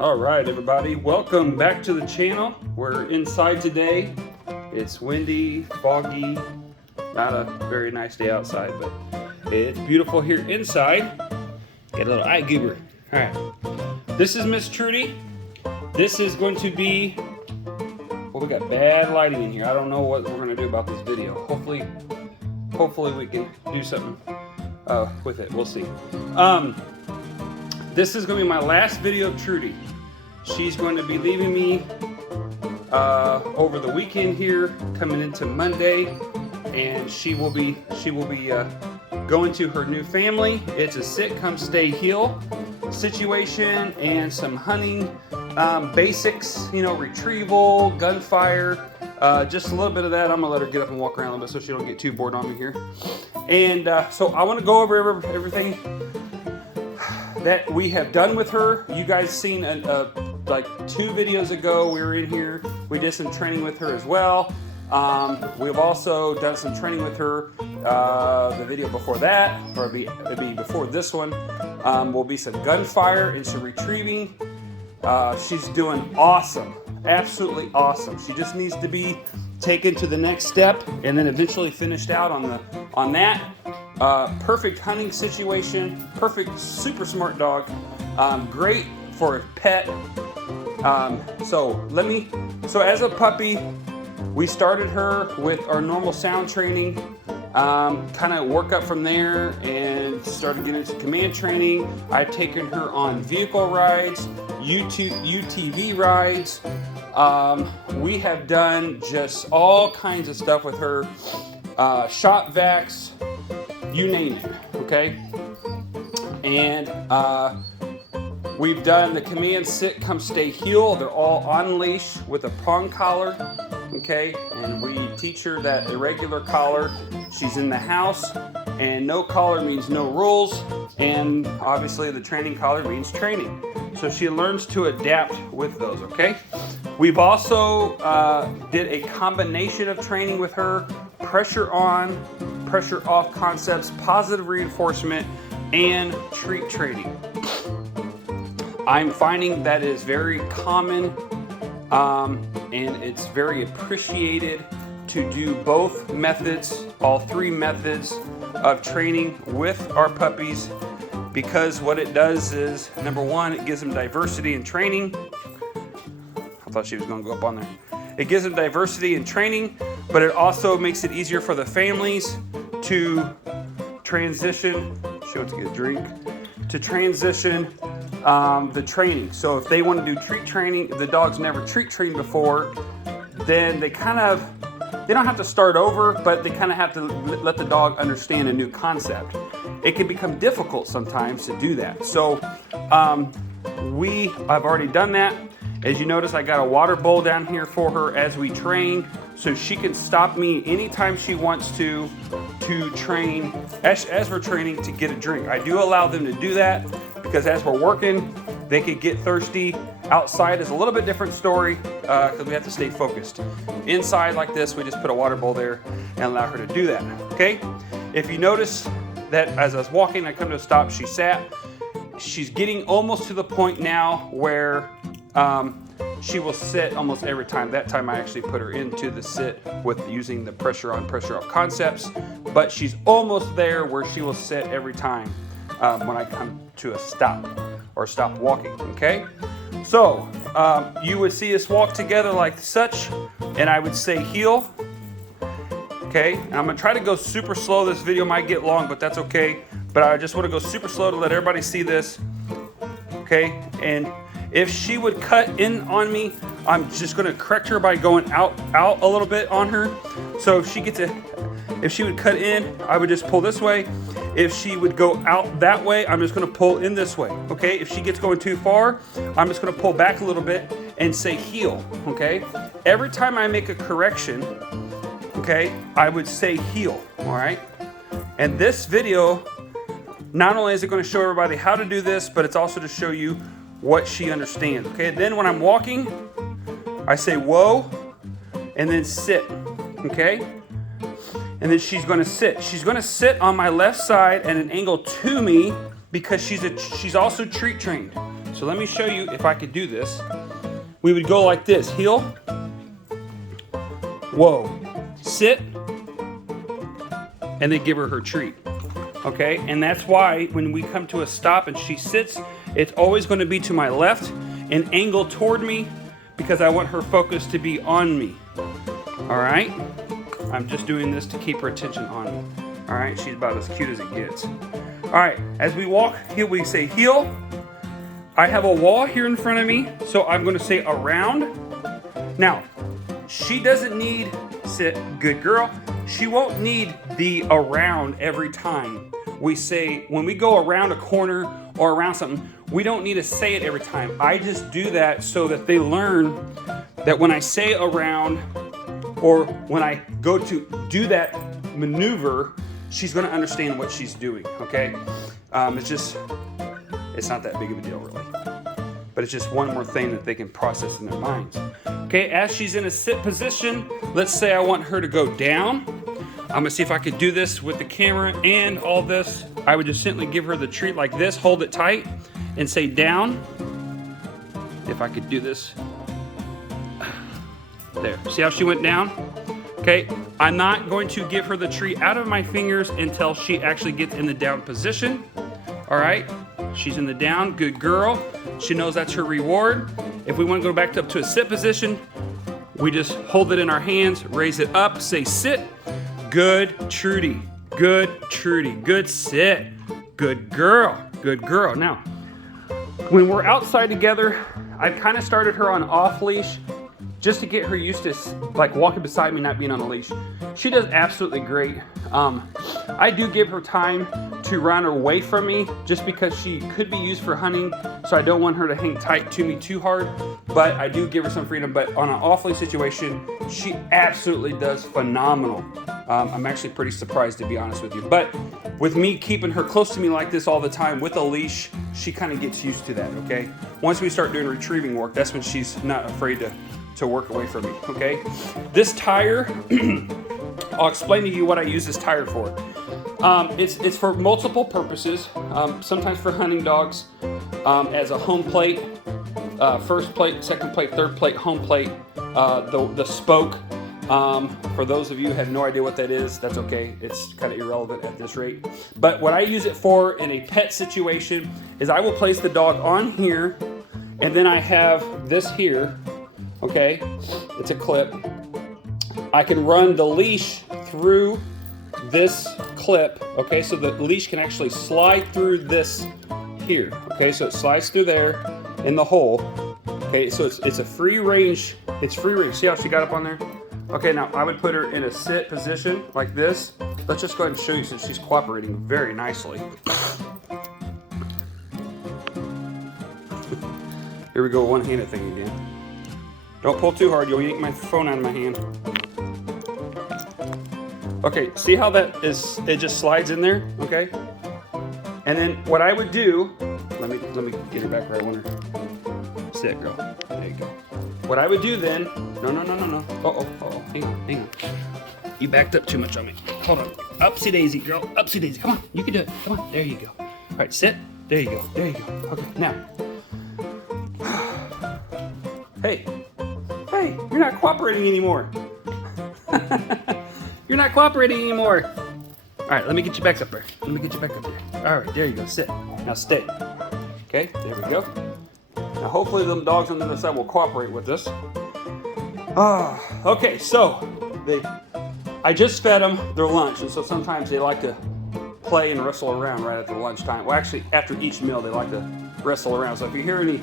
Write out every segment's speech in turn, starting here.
All right, everybody, welcome back to the channel. We're inside today. It's windy, foggy, not a very nice day outside, but it's beautiful here inside. Got a little eye goober. All right, this is Miss Trudi. This is going to be, well, we got bad lighting in here. I don't know what we're gonna do about this video. Hopefully we can do something with it. We'll see. This is gonna be my last video of Trudi. She's going to be leaving me over the weekend here, coming into Monday, and she will be going to her new family. It's a sit, come, stay, heal situation, and some hunting basics, you know, retrieval, gunfire, just a little bit of that. I'm gonna let her get up and walk around a little bit so she don't get too bored on me here. And so I want to go over everything that we have done with her. You guys seen like 2 videos ago, we were in here. We did some training with her as well. We've also done some training with her. The video before that, or it'd be before this one, will be some gunfire and some retrieving. She's doing awesome, absolutely awesome. She just needs to be taken to the next step and then eventually finished out on that. Perfect hunting situation, perfect, super smart dog, great for a pet. So as a puppy, we started her with our normal sound training, kind of work up from there and started getting into command training. I've taken her on vehicle rides, UTV rides. We have done just all kinds of stuff with her, shop vacs, you name it, okay? And we've done the command, sit, come, stay, heal. They're all on leash with a prong collar, okay? And we teach her that irregular collar, she's in the house, and no collar means no rules, and obviously the training collar means training. So she learns to adapt with those, okay? We've also did a combination of training with her, pressure on, pressure off concepts, positive reinforcement, and treat training. I'm finding that is very common, and it's very appreciated to do both methods, all 3 methods of training with our puppies, because what it does is, number 1, it gives them diversity in training. I thought she was going to go up on there. It gives them diversity in training, but it also makes it easier for the families to transition. She went to get a drink. To transition the training. So if they want to do treat training, if the dog's never treat trained before, then they don't have to start over, but they kind of have to let the dog understand a new concept. It can become difficult sometimes to do that. So I've already done that. As you notice, I got a water bowl down here for her as we train, so she can stop me anytime she wants to train, as we're training, to get a drink. I do allow them to do that because as we're working, they could get thirsty. Outside is a little bit different story because we have to stay focused. Inside like this, we just put a water bowl there and allow her to do that, okay? If you notice that as I was walking, I come to a stop, she sat. She's getting almost to the point now where she will sit almost every time. That time I actually put her into the sit with using the pressure on, pressure off concepts, but she's almost there where she will sit every time when I come to a stop or stop walking, okay? So you would see us walk together like such, and I would say heel, okay? And I'm gonna try to go super slow. This video might get long, but that's okay. But I just wanna go super slow to let everybody see this, okay? And if she would cut in on me, I'm just gonna correct her by going out a little bit on her. So if she would cut in, I would just pull this way. If she would go out that way, I'm just gonna pull in this way, okay? If she gets going too far, I'm just gonna pull back a little bit and say heel, okay? Every time I make a correction, okay, I would say heel, all right? And this video, not only is it gonna show everybody how to do this, but it's also to show you what she understands, okay? Then when I'm walking, I say whoa, and then sit, okay? And then she's gonna sit. She's gonna sit on my left side at an angle to me because she's also treat trained. So So let me show you if I could do this. We would go like this, heel, whoa, sit, and then give her her treat. Okay, and that's why when we come to a stop and she sits, it's always going to be to my left and angle toward me because I want her focus to be on me. All right, I'm just doing this to keep her attention on me. All right, she's about as cute as it gets. All right, as we walk here, we say heel. I have a wall here in front of me, so I'm going to say around. Now, she doesn't need sit, good girl. She won't need the around every time. We say, when we go around a corner or around something, we don't need to say it every time. I just do that so that they learn that when I say around or when I go to do that maneuver, she's going to understand what she's doing, okay? It's not that big of a deal, really. But it's just one more thing that they can process in their minds. Okay, as she's in a sit position, let's say I want her to go down. I'm gonna see if I could do this with the camera and all this. I would just simply give her the treat like this, hold it tight, and say down. If I could do this. There, see how she went down? Okay, I'm not going to give her the treat out of my fingers until she actually gets in the down position. All right, she's in the down, good girl. She knows that's her reward. If we want to go back up to a sit position, we just hold it in our hands, raise it up, say sit. Good Trudi, good Trudi, good sit, good girl, good girl. Now, when we're outside together, I've kind of started her on off leash just to get her used to like walking beside me, not being on a leash. She does absolutely great. I do give her time to run away from me just because she could be used for hunting, so I don't want her to hang tight to me too hard, but I do give her some freedom. But on an off-leash situation, she absolutely does phenomenal. I'm actually pretty surprised, to be honest with you. But with me keeping her close to me like this all the time with a leash, she kind of gets used to that, okay? Once we start doing retrieving work, that's when she's not afraid to work away from me, okay? This tire, I'll explain to you what I use this tire for. It's for multiple purposes, sometimes for hunting dogs, as a home plate, first plate, second plate, third plate, home plate, the spoke. For those of you who have no idea what that is, that's okay. It's kind of irrelevant at this rate. But what I use it for in a pet situation is I will place the dog on here, and then I have this here, okay? It's a clip. I can run the leash through this clip, okay? So the leash can actually slide through this here, okay? So it slides through there in the hole, okay? So it's a free range. It's free range. See how she got up on there? Okay, now I would put her in a sit position like this. Let's just go ahead and show you since she's cooperating very nicely. Here we go, one-handed thing again. Don't pull too hard, you'll yank my phone out of my hand. Okay, see how that is, it just slides in there, okay? And then what I would do, let me get her back where I want her. Sit, girl, there you go. What I would do then, no. Uh-oh, hang on. You backed up too much on me. Hold on, upsy daisy, girl, upsy daisy, come on, you can do it, come on, there you go. All right, sit, there you go, okay, now. Hey, you're not cooperating anymore. You're not cooperating anymore. All right, let me get you back up there. All right, there you go, sit. Now stay. Okay, there we go. Now hopefully them dogs on the other side will cooperate with this. Okay, so I just fed them their lunch, and so sometimes they like to play and wrestle around right after lunchtime. Well, actually, after each meal, they like to wrestle around. So if you hear any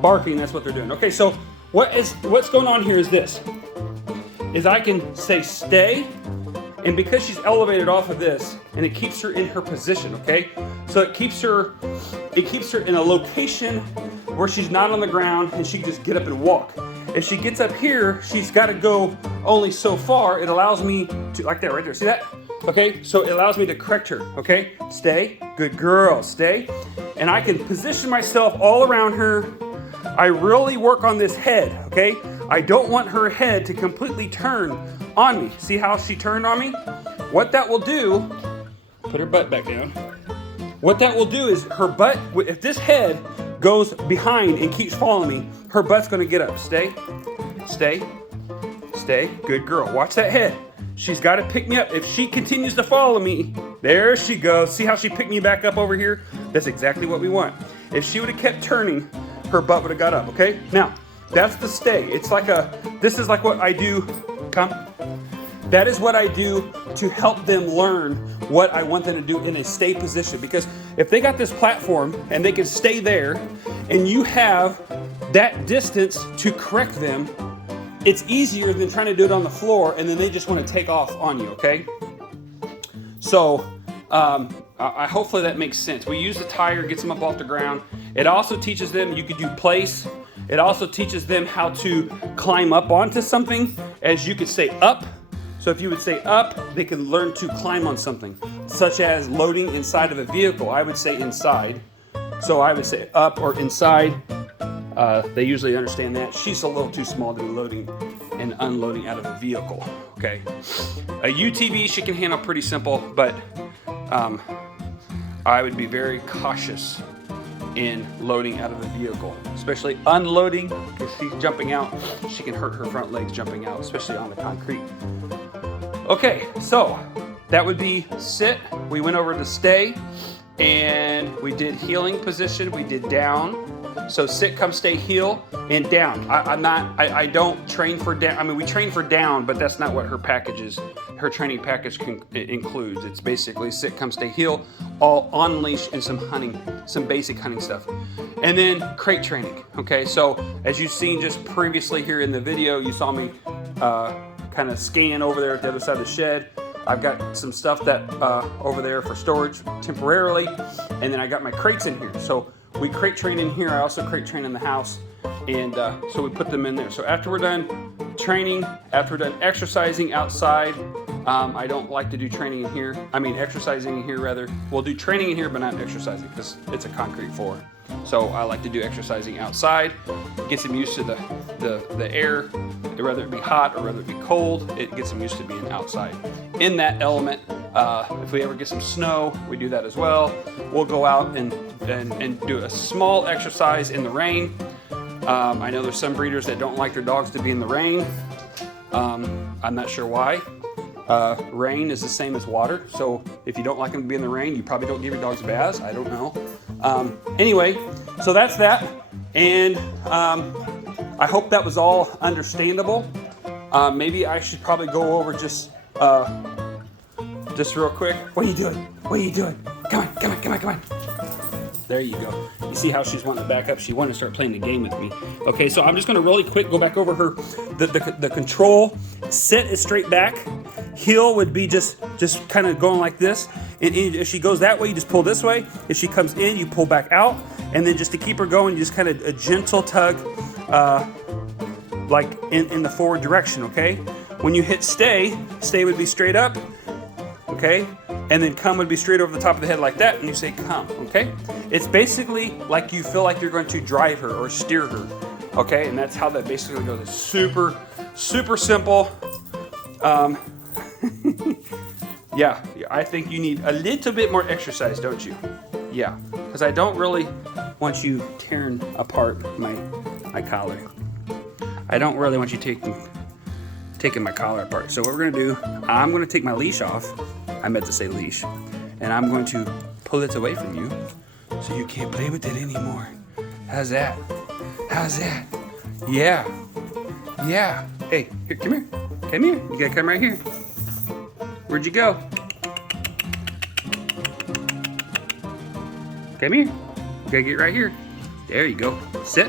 barking, that's what they're doing. Okay, so what's going on here is this. Is I can say stay, and because she's elevated off of this, and it keeps her in her position, okay? So it keeps her in a location where she's not on the ground and she can just get up and walk. If she gets up here, she's got to go only so far. It allows me to, like that right there, see that? Okay, so it allows me to correct her, okay? Stay, good girl, stay. And I can position myself all around her. I really work on this head, okay? I don't want her head to completely turn on me. See how she turned on me? What that will do, put her butt back down. What that will do is her butt, if this head goes behind and keeps following me, her butt's gonna get up. Stay, stay, stay. Good girl. Watch that head. She's got to pick me up. If she continues to follow me, there she goes. See how she picked me back up over here? That's exactly what we want. If she would have kept turning, her butt would have got up, okay? Now, that's the stay. It's like this is like what I do. Come. That is what I do to help them learn what I want them to do in a stay position. Because if they got this platform and they can stay there and you have that distance to correct them, it's easier than trying to do it on the floor and then they just want to take off on you, okay? So, hopefully that makes sense. We use the tire, gets them up off the ground. It also teaches them, you could do place. It also teaches them how to climb up onto something, as you could say up. So if you would say up, they can learn to climb on something, such as loading inside of a vehicle. I would say inside. So I would say up or inside. They usually understand that. She's a little too small to be loading and unloading out of a vehicle, okay? A UTV she can handle pretty simple, but I would be very cautious in loading out of a vehicle, especially unloading, because she's jumping out. She can hurt her front legs jumping out, especially on the concrete. Okay, so that would be sit. We went over to stay, and we did healing position. We did down. So sit, come, stay, heel, and down. I don't train for down. I mean, we train for down, but that's not what her package is. Her training package includes. It's basically sit, come, stay, heel, all on leash, and some hunting, some basic hunting stuff. And then crate training, okay? So as you've seen just previously here in the video, you saw me kind of scan over there at the other side of the shed. I've got some stuff that over there for storage temporarily, and then I got my crates in here. So we crate train in here. I also crate train in the house, and so we put them in there. So after we're done training, after we're done exercising outside, I don't like to do training in here. I mean exercising in here rather. We'll do training in here, but not exercising because it's a concrete floor. So I like to do exercising outside. Gets them used to the air, whether it be hot or whether it be cold. It gets them used to being outside. In that element, if we ever get some snow, we do that as well. We'll go out and do a small exercise in the rain. I know there's some breeders that don't like their dogs to be in the rain. I'm not sure why. Rain is the same as water, so if you don't like them to be in the rain, you probably don't give your dogs baths. I don't know. Anyway, so that's that, and I hope that was all understandable. Maybe I should probably go over just real quick. What are you doing? What are you doing? Come on, come on, come on, come on. There you go. You see how she's wanting to back up? She wanted to start playing the game with me. Okay, so I'm just going to really quick go back over her. The control. Sit is straight back. Heel would be just kind of going like this. And if she goes that way, you just pull this way. If she comes in, you pull back out. And then just to keep her going, you just kind of a gentle tug, like in the forward direction, okay? When you hit stay would be straight up, okay? And then come would be straight over the top of the head like that, and you say come, okay? It's basically like you feel like you're going to drive her or steer her, okay? And that's how that basically goes. It's super, super simple. Yeah, I think you need a little bit more exercise, don't you? Yeah, because I don't really want you tearing apart my collar. I don't really want you taking my collar apart. So what we're gonna do, I'm gonna take my leash off. I meant to say leash. And I'm going to pull it away from you so you can't play with it anymore. How's that? How's that? Yeah. Yeah. Hey, here, come here. Come here. You gotta come right here. Where'd you go? Come here. You gotta get right here. There you go. Sit.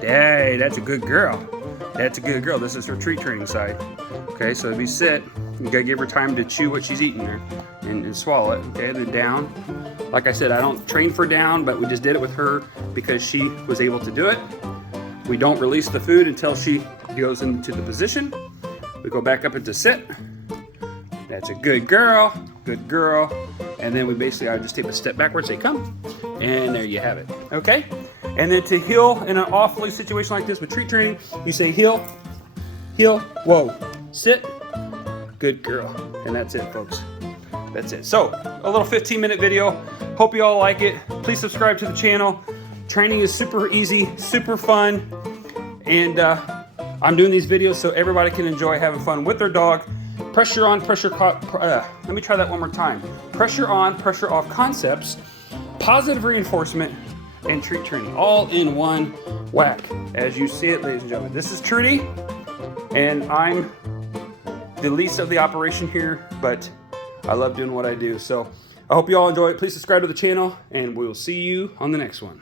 Hey, that's a good girl. That's a good girl. This is her treat training side. Okay, so if you sit, you gotta give her time to chew what she's eating there and swallow it. Okay, then down. Like I said, I don't train for down, but we just did it with her because she was able to do it. We don't release the food until she goes into the position. We go back up into sit. That's a good girl, good girl. And then we basically, I just take a step backwards, say come, and there you have it, okay? And then to heel in an off-leash situation like this with treat training, you say heel, heel, whoa, sit, good girl. And that's it, folks. That's it. So, a little 15-minute video. Hope you all like it. Please subscribe to the channel. training is super easy, super fun, and I'm doing these videos so everybody can enjoy having fun with their dog. Pressure on, pressure let me try that one more time. Pressure on, pressure off concepts, positive reinforcement, and treat training, all in one whack, as you see it, ladies and gentlemen. This is Trudi, and I'm the least of the operation here, but I love doing what I do. So I hope you all enjoy it. Please subscribe to the channel, and we'll see you on the next one.